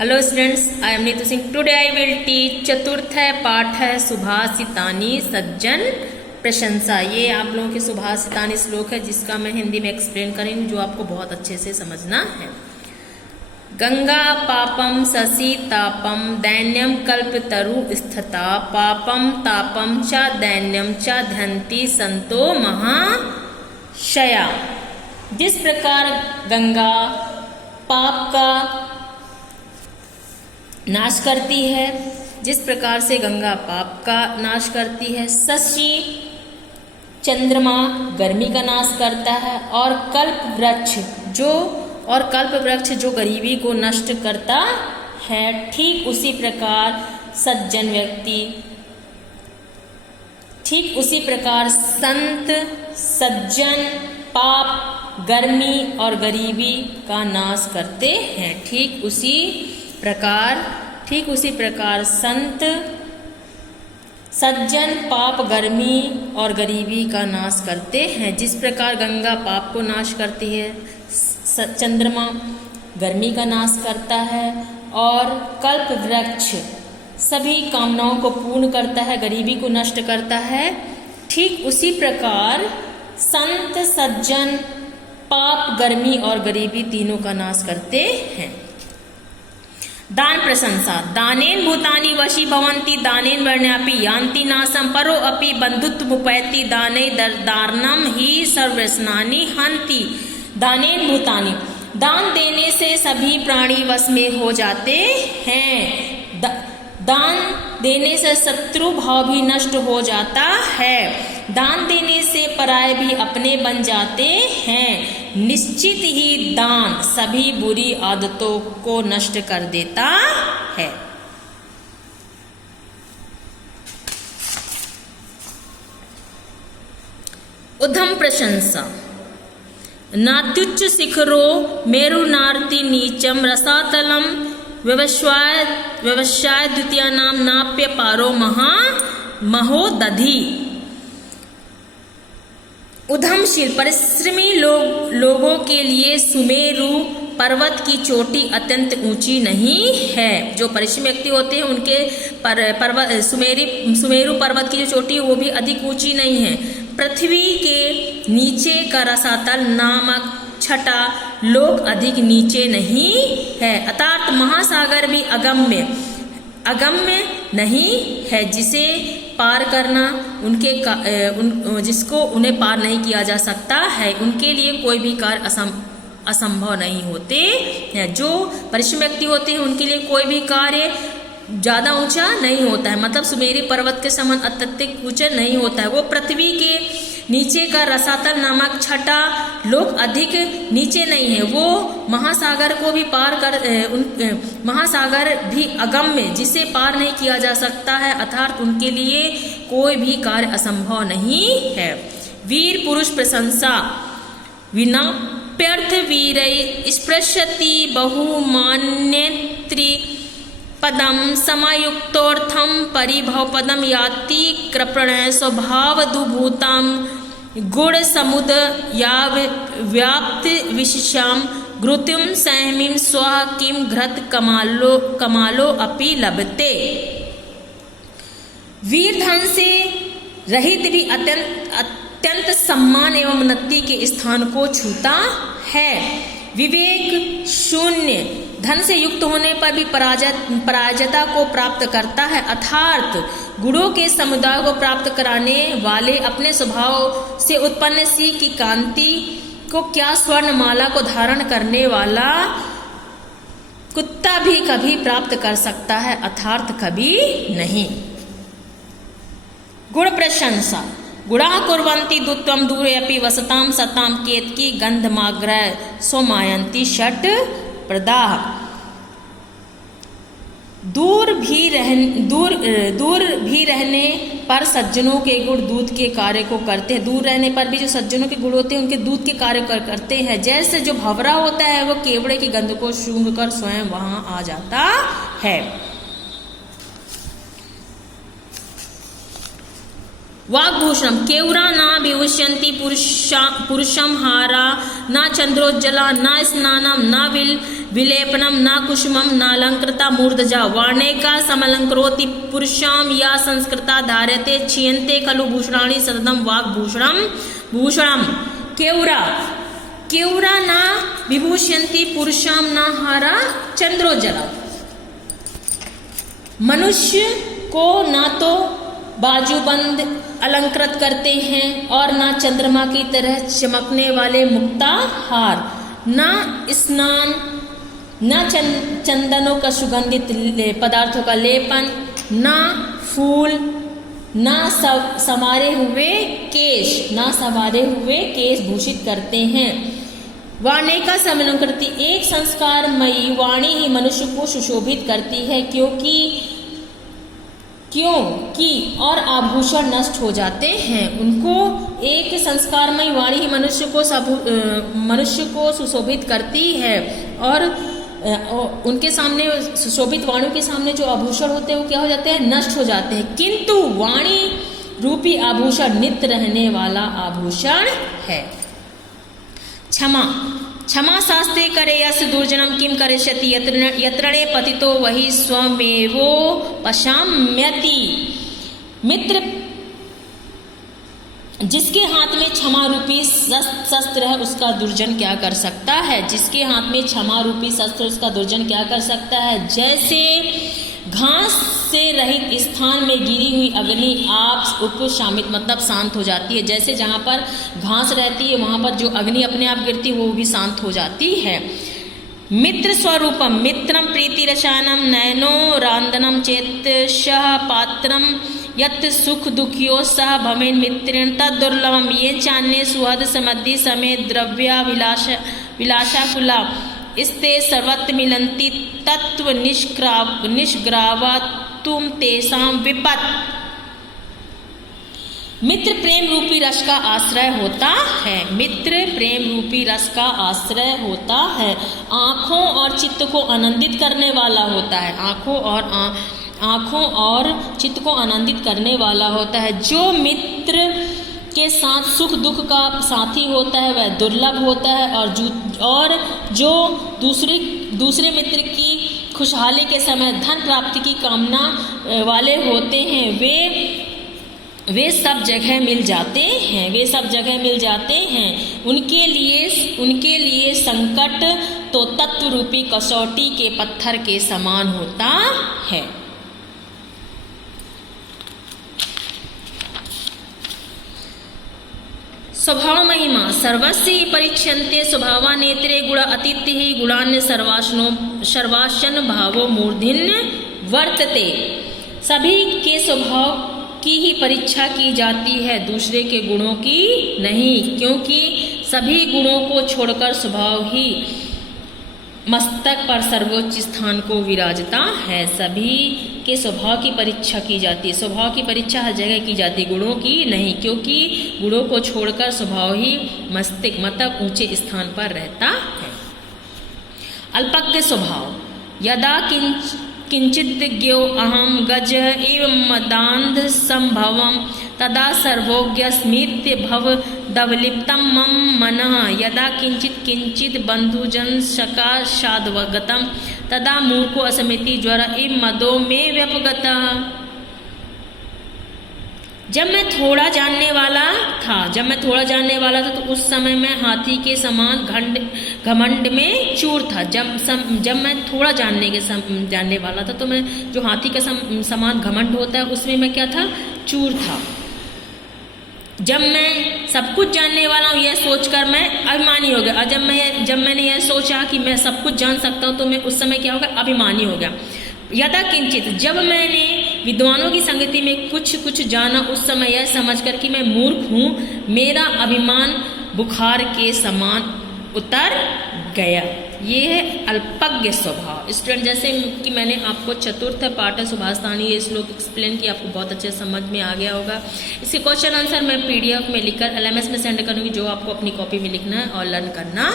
Hello students, I am Neetu Singh. Today I will teach चतुर्थ पाठ है सुभाषितानी सज्जन प्रशंसा। ये आप लोगों के सुभाषितानी श्लोक है जिसका मैं हिंदी में एक्सप्लेन करूंगी जो आपको बहुत अच्छे से समझना है। गंगा पापम शशि तापम दैन्यम कल्पतरु स्थिता पापम तापम च दैन्यम च धन्ति संतो महाशया। जिस प्रकार गंगा पाप का नाश करती है, जिस प्रकार से गंगा पाप का नाश करती है, शशि चंद्रमा गर्मी का नाश करता है और कल्प वृक्ष जो गरीबी को नष्ट करता है, ठीक उसी प्रकार संत सज्जन पाप गर्मी और गरीबी का नाश करते हैं। ठीक उसी प्रकार संत सज्जन पाप गर्मी और गरीबी का नाश करते हैं। जिस प्रकार गंगा पाप को नाश करती है, चंद्रमा गर्मी का नाश करता है और कल्प वृक्ष सभी कामनाओं को पूर्ण करता है, गरीबी को नष्ट करता है। ठीक उसी प्रकार संत सज्जन पाप गर्मी और गरीबी तीनों का नाश करते हैं। दान प्रशंसा। दानेन भूतानि वशी भवन्ति दानेन वर्ण्यापि यान्ति नाशम परो अपि बंधुत्वमुपैति दाने दारणम ही सर्वस्नानि हन्ति। दानेन भूतानि, दान देने से सभी प्राणी वश में हो जाते हैं। दान देने से शत्रु भाव भी नष्ट हो जाता है। दान देने से पराये भी अपने बन जाते हैं। निश्चित ही दान सभी बुरी आदतों को नष्ट कर देता है। उद्धम प्रशंसा। नात्युच्च शिखरो मेरुनार्ति नीचम रसातलम व्यवसाय द्वितीय नाम नाप्य पारो महोदधि। उद्यमशील परिश्रमी लोगों के लिए सुमेरु पर्वत की चोटी अत्यंत ऊंची नहीं है। जो परिश्रमी व्यक्ति होते हैं उनके सुमेरु पर्वत की जो चोटी है वो भी अधिक ऊंची नहीं है। पृथ्वी के नीचे का रसातल नामक छटा लोक अधिक नीचे नहीं है। अर्थात महासागर भी अगम्य नहीं है जिसे पार करना जिसको उन्हें पार नहीं किया जा सकता है। उनके लिए कोई भी कार्य असंभव नहीं होते हैं। जो परिश्रमी व्यक्ति होते हैं उनके लिए कोई भी कार्य ज्यादा ऊंचा नहीं होता है, मतलब सुमेरु पर्वत के समान अत्यधिक ऊंचा नहीं होता है। वो पृथ्वी के नीचे का रसातल नामक छटा लोक अधिक नीचे नहीं है। वो महासागर को भी महासागर भी अगम्य जिसे पार नहीं किया जा सकता है, अर्थात उनके लिए कोई भी कार्य असंभव नहीं है। वीर पुरुष प्रशंसा। विनाप्यर्थ वीरै स्पृशति बहुमान्यत्री पदम समायुक्तोर्थम परिभव पदम याति कृपण स्वभावदुभूतम गुण समुदया व्याप्त विशिष्याम घृतुम सहमीम स्व किम घृत कमालो अपि लभते। वीर धन से रहित भी अत्यंत सम्मान एवं उन्नति के स्थान को छूता है। विवेक शून्य धन से युक्त होने पर भी पराजयता को प्राप्त करता है, अर्थात गुणों के समुदाय को प्राप्त कराने वाले अपने स्वभाव से उत्पन्न सी की कांति को क्या स्वर्णमाला को धारण करने वाला कुत्ता भी कभी प्राप्त कर सकता है, अर्थात कभी नहीं। गुण प्रशंसा। गुणा कुर्वन्ति दुत्वम दूरे अपि वसताम सताम केतकी गंधमाग्रह सोमायन्ति षट प्रदाह। दूर भी रहने पर सज्जनों के गुण दूत के कार्य को करते हैं। दूर रहने पर भी जो सज्जनों के गुण होते हैं उनके दूत के कार्य करते हैं। जैसे जो भंवरा होता है वो केवड़े की गंध को सूंघ कर स्वयं वहां आ जाता है। वाग्भूषणम। केवरा न विभुष्यन्ति पुरुषम हारा न चंद्रोज्जला न स्नानम न विलेपनम न कुसुमम नालंकृता मूर्धजा वार्णिका समलंकरोति पुरुषाम या संस्कृता धार्यते क्षीयन्ते खलु भूषणानि सततम वाग्भूषणम भूषणम केवरा केवरा न विभूषयन्ति पुरुषाम न हारा चंद्रोज्जला। मनुष्य को ना तो बाजूबंद अलंकृत करते हैं और ना चंद्रमा की तरह चमकने वाले मुक्ता हार, ना स्नान, ना चंदनों का सुगंधित पदार्थों का लेपन, ना फूल, ना संवारे हुए केश भूषित करते हैं। वाणी का समलंकृति एक संस्कारमयी वाणी ही मनुष्य को सुशोभित करती है क्योंकि और आभूषण नष्ट हो जाते हैं। उनको एक संस्कारमयी वाणी ही मनुष्य को सुशोभित करती है और उनके सामने सुशोभित वाणियों के सामने जो आभूषण होते हैं वो क्या हो जाते हैं, नष्ट हो जाते हैं। किंतु वाणी रूपी आभूषण नित्य रहने वाला आभूषण है। क्षमा क्षमा शास्त्रे करे यस दुर्जनम किम करिष्यति यत्रणे पतितो वही स्वमेवो पशाम्यति। मित्र जिसके हाथ में क्षमा रूपी शस्त्र है उसका दुर्जन क्या कर सकता है। जिसके हाथ में क्षमा रूपी शस्त्र उसका दुर्जन क्या कर सकता है। जैसे घास से रहित स्थान में गिरी हुई अग्नि आप उपशामित मतलब शांत हो जाती है। जैसे जहाँ पर घास रहती है वहाँ पर जो अग्नि अपने आप गिरती है वो भी शांत हो जाती है। मित्र स्वरूपम मित्रम प्रीतिरशानम नयनो रांदनम चेतशः पात्रम यत् सुख दुखियो सह भवेन मित्रेण तद्दुर्लभम ये चान्य सुहद समद्धि समेत विलासाकुला स्ते सर्वत्र मिलन्ति तत्व निष्ग्रावा तुम तेसाम विपत। मित्र प्रेम रूपी रस का आश्रय होता है। मित्र प्रेम रूपी रस का आश्रय होता है। आँखों और चित्त को आनंदित करने वाला होता है। आँखों और चित्त को आनंदित करने वाला होता है। जो मित्र के साथ सुख दुख का साथी होता है वह दुर्लभ होता है और जो दूसरे मित्र की खुशहाली के समय धन प्राप्ति की कामना वाले होते हैं वे सब जगह मिल जाते हैं। उनके लिए संकट तो तत्व रूपी कसौटी के पत्थर के समान होता है। स्वभाव महिमा सर्वस्य ही परीक्षन्ते स्वभावा नेत्रे गुण अतिथि ही गुणान्य सर्वाशन भावो मूर्धन्य वर्तते। सभी के स्वभाव की ही परीक्षा की जाती है, दूसरे के गुणों की नहीं, क्योंकि सभी गुणों को छोड़कर स्वभाव ही मस्तक पर सर्वोच्च स्थान को विराजता है। सभी के स्वभाव की परीक्षा की जाती है। स्वभाव की परीक्षा हर जगह की जाती है, गुणों की नहीं, क्योंकि गुणों को छोड़कर स्वभाव ही मस्तक मतलब ऊंचे स्थान पर रहता है। अल्पज्ञ स्वभाव यदा किंचित ज्ञो अहम गज इव मदांध संभवम तदा सर्वोज्ञ स्मृत्य भव दवलिप्तम मम मनः यदा किंचित बंधुजन सकाशाद्वगतम तदा मूर्खो असमिति ज्वर इव मदो में व्यपगता। जब मैं थोड़ा जानने वाला था तो उस समय मैं हाथी के समान घमंड में चूर था। जब मैं थोड़ा जानने वाला था तो मैं जो हाथी के समान घमंड होता है उसमें मैं क्या था, चूर था। जब मैं सब कुछ जानने वाला हूँ यह सोचकर मैं अभिमानी हो गया, और जब मैंने यह सोचा कि मैं सब कुछ जान सकता हूँ तो मैं उस समय क्या हो गया, अभिमानी हो गया। यदा किंचित जब मैंने विद्वानों की संगति में कुछ जाना उस समय यह समझकर कि मैं मूर्ख हूँ, मेरा अभिमान बुखार के समान उतर गया। ये है अल्पज्ञ स्वभाव। स्टूडेंट जैसे कि मैंने आपको चतुर्थ पाठ सुभाषतानी ये श्लोक एक्सप्लेन किया, आपको बहुत अच्छे समझ में आ गया होगा। इसके क्वेश्चन आंसर मैं PDF में लिखकर LMS में सेंड करूँगी, जो आपको अपनी कॉपी में लिखना है और लर्न करना